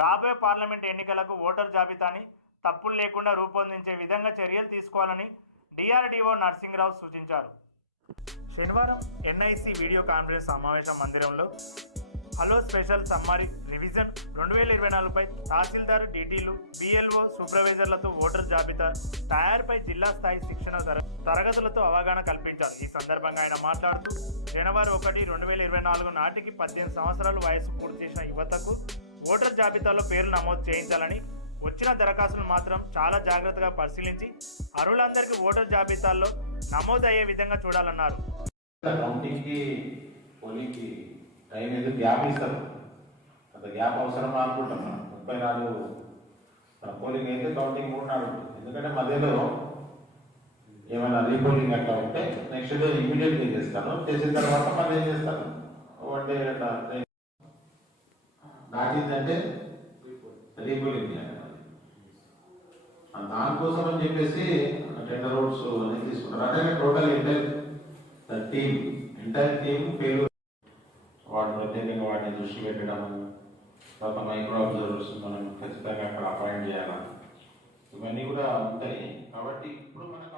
రాబోయే పార్లమెంట్ ఎన్నికలకు ఓటర్ జాబితాని తప్పులు లేకుండా రూపొందించే విధంగా చర్యలు తీసుకోవాలని డిఆర్డీఓ నరసింహరావు సూచించారు. శనివారం ఎన్ఐసి వీడియో కాన్ఫరెన్స్ సమావేశ మందిరంలో హలో స్పెషల్ సమ్మరీ రివిజన్ రెండు వేల ఇరవై నాలుగుపై తహసీల్దార్ డీటీలు బిఎల్ఓ సూపర్వైజర్లతో ఓటర్ జాబితా తయారుపై జిల్లా స్థాయి శిక్షణ తరగతులతో అవగాహన కల్పించారు. ఈ సందర్భంగా ఆయన మాట్లాడుతూ జనవరి ఒకటి రెండు వేల ఇరవై నాలుగు నాటికి పద్దెనిమిది సంవత్సరాలు వయసు పూర్తి చేసిన యువతకు ఓటర్ జాబితాలో పేరు నమోదు చేయించాలని వచ్చిన దరఖాస్తులు మాత్రం చాలా జాగ్రత్తగా పరిశీలించి అర్హులందరికీ ఓటర్ జాబితాల్లో నమోదు అయ్యే విధంగా చూడాలన్నారు. టైం ఎందుకు గ్యాప్ ఇస్తారు? అంత గ్యాప్ అవసరమా అనుకుంటాం మనం. ముప్పై నాలుగు మన పోలింగ్ అయితే కౌంటింగ్ మూడు నాలుగు ఎందుకంటే మధ్యలో ఏమైనా రీపోలింగ్ అట్లా ఉంటే నెక్స్ట్ డే ఇమీడియట్గా చేస్తాను చేసిన తర్వాత మళ్ళీ ఏం చేస్తాను వన్ డే అట్లా దాటిందంటే రీపోలింగ్ చేయాలి దానికోసం అని చెప్పేసి టెండర్ రోడ్స్ అనేది తీసుకుంటారు. అంటే total entire team entire team fail దృష్టి పెట్టడం తర్వాత మైక్రో అబ్జర్వర్స్ మనం ఖచ్చితంగా అక్కడ అపాయింట్ చేయాలి? ఇవన్నీ కూడా ఉంటాయి. కాబట్టి ఇప్పుడు మనకు